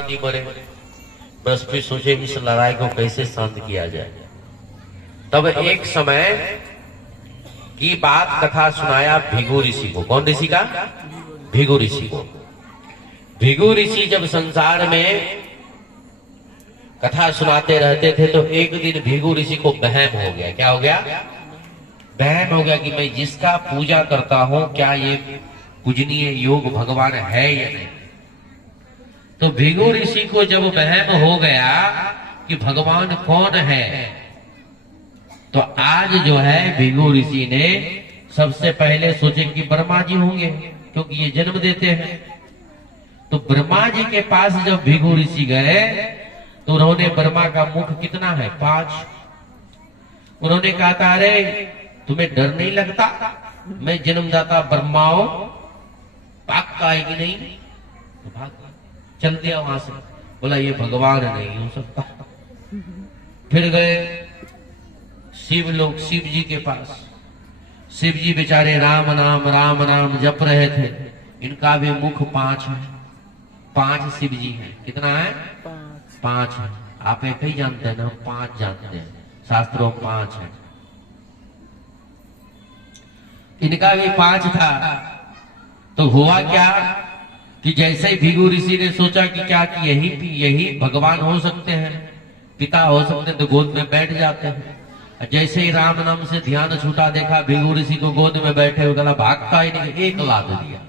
प्रजापति मरे, बृहस्पति सोचे इस लड़ाई को कैसे शांत किया जाए। तब एक समय की बात कथा सुनाया भृगु ऋषि को। कौन ऋषि का? भृगु ऋषि को। भृगु ऋषि जब संसार में कथा सुनाते रहते थे तो एक दिन भृगु ऋषि को वहम हो गया। क्या हो गया? वहम हो गया कि मैं जिसका पूजा करता हूं क्या ये पूजनीय योग भगवान है या नहीं। तो भृगु ऋषि को जब वहम हो गया कि भगवान कौन है, तो आज जो है भृगु ऋषि ने सबसे पहले सोचे कि ब्रह्मा जी होंगे, क्योंकि ये जन्म देते हैं। तो ब्रह्मा जी के पास जब भृगु ऋषि गए तो उन्होंने ब्रह्मा का मुख कितना है? 5। उन्होंने कहा था अरे तुम्हें डर नहीं लगता, मैं जन्मदाता ब्रह्माओं पक्का है कि नहीं? तो भाग चल दिया वहां से। बोला ये भगवान नहीं हो सकता। फिर गए शिव जी के पास। शिव जी बेचारे राम नाम जप रहे थे। इनका भी मुख 5 है। 5 शिव जी है। कितना है? 5 है। आप एक ही जानते हैं ना? 5 जानते हैं, शास्त्रों 5 है। इनका भी 5 था। तो हुआ क्या कि जैसे ही भृगु ऋषि ने सोचा कि क्या कि यही भगवान हो सकते हैं, पिता हो सकते हैं, तो गोद में बैठ जाते हैं। जैसे ही राम नाम से ध्यान छूटा, देखा भृगु ऋषि को गोद में बैठे हुए, गला भागता ही नहीं, एक लात दिया।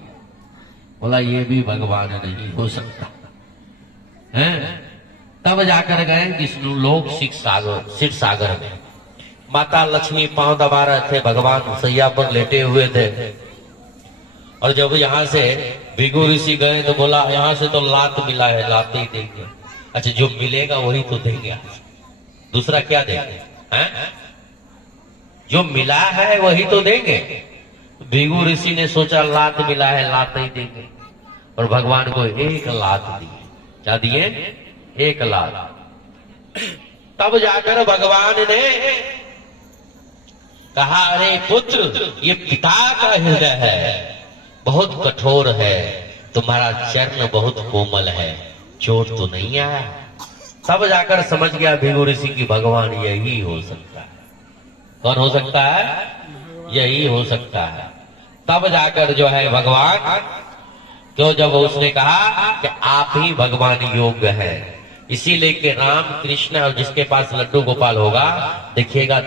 बोला ये भी भगवान नहीं हो सकता है। तब जाकर गए विष्णु लोक शिव सागर में। माता लक्ष्मी पांव दबा रहे थे, भगवान सैया पर लेटे हुए थे। और जब यहाँ से भृगु ऋषि गए तो बोला यहाँ से तो लात मिला है, लात ही देंगे। अच्छा जो मिलेगा वही तो देंगे, दूसरा क्या देंगे? हैं? जो मिला है वही तो देंगे। भृगु ऋषि ने सोचा लात मिला है, लात ही देंगे, और भगवान को एक लात दिए। क्या दिए? एक लात। तब जाकर भगवान ने कहा अरे पुत्र, ये पिता का हृदय है, बहुत कठोर है, तुम्हारा चरण बहुत कोमल है, चोट तो नहीं आया। तब जाकर समझ गया भृगु ऋषि की भगवान यही हो सकता है। कौन हो सकता है? यही हो सकता है। तब जाकर जो है भगवान, क्यों जब उसने कहा कि आप ही भगवान योग्य है, इसीलिए कि राम कृष्ण और जिसके पास लड्डू गोपाल होगा, देखिएगा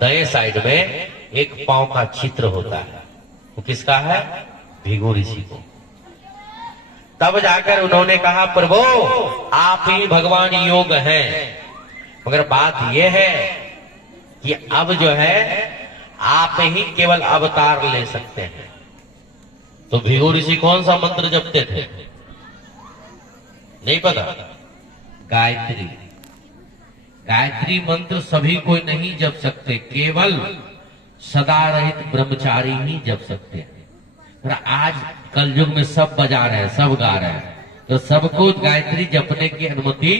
दाएं साइड में एक पांव का चित्र होता है। वो किसका है? भृगु ऋषि को। तब जाकर उन्होंने कहा प्रभु आप ही भगवान योग हैं, मगर बात यह है कि अब जो है आप ही केवल अवतार ले सकते हैं। तो भृगु ऋषि कौन सा मंत्र जपते थे? नहीं पता? गायत्री। गायत्री मंत्र सभी कोई नहीं जप सकते, केवल सदा रहित ब्रह्मचारी ही जप सकते हैं। आज कलयुग में सब बजा रहे हैं, सब गा रहे हैं, तो सबको गायत्री जपने की अनुमति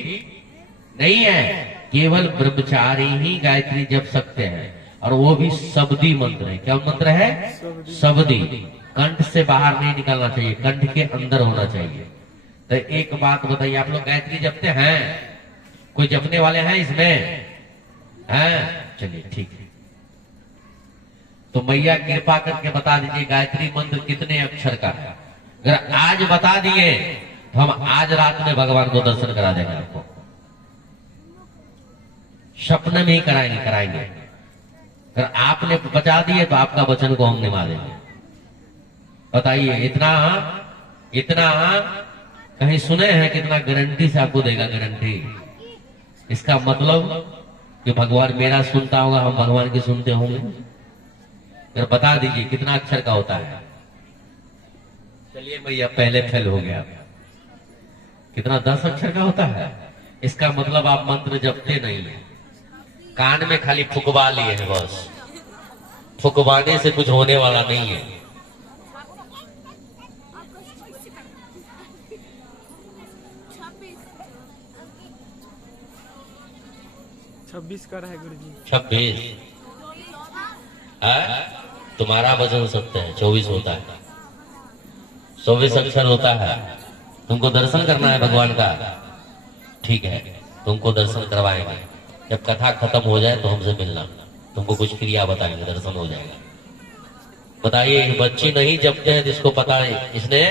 नहीं है। केवल ब्रह्मचारी ही गायत्री जप सकते हैं, और वो भी शब्दी मंत्र है। क्या मंत्र है? शब्दी। कंठ से बाहर नहीं निकलना चाहिए, कंठ के अंदर होना चाहिए। तो एक बात बताइए, आप लोग गायत्री जपते हैं? कोई जपने वाले हैं इसमें? हैं? चलिए ठीक है। तो मैया कृपा करके बता दीजिए गायत्री मंत्र कितने अक्षर का है। अगर आज बता दिए तो हम आज रात में भगवान को दर्शन करा देंगे आपको, सपने में ही कराएंगे। अगर आपने बचा दिए तो आपका वचन को हम निभा देंगे। बताइए इतना कहीं सुने हैं कितना गारंटी से आपको देगा? गारंटी। इसका मतलब कि भगवान मेरा सुनता होगा, हम भगवान की सुनते होंगे। अगर बता दीजिए कितना अक्षर का होता है? चलिए भैया पहले फेल हो गया। कितना? 10 अक्षर का होता है। इसका मतलब आप मंत्र जपते नहीं है, कान में खाली फुकवा लिए हैं बस। फुकवाने से कुछ होने वाला नहीं है। छब्बीस कर है गुरुजी। 26 है? तुम्हारा वजन 70 है, 24 होता है। 24 अक्षर होता है। तुमको दर्शन करना है भगवान का, ठीक है, तुमको दर्शन करवाएंगे। जब कथा खत्म हो जाए तो हमसे मिलना, तुमको कुछ क्रिया बताएंगे, दर्शन हो जाएगा। बताइए, बच्ची नहीं जपते हैं जिसको पता है, इसने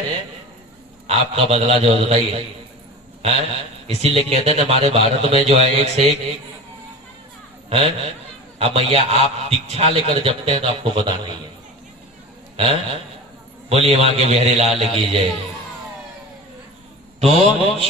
आपका बदला जो बताइए हैं। इसीलिए कहते हैं ना, हमारे भारत में जो है एक से एक हैं। अब भैया आप दीक्षा लेकर जपते हैं तो आपको पता नहीं है, हैं? बोलिए वहां के बिहारी लाल की जय। तो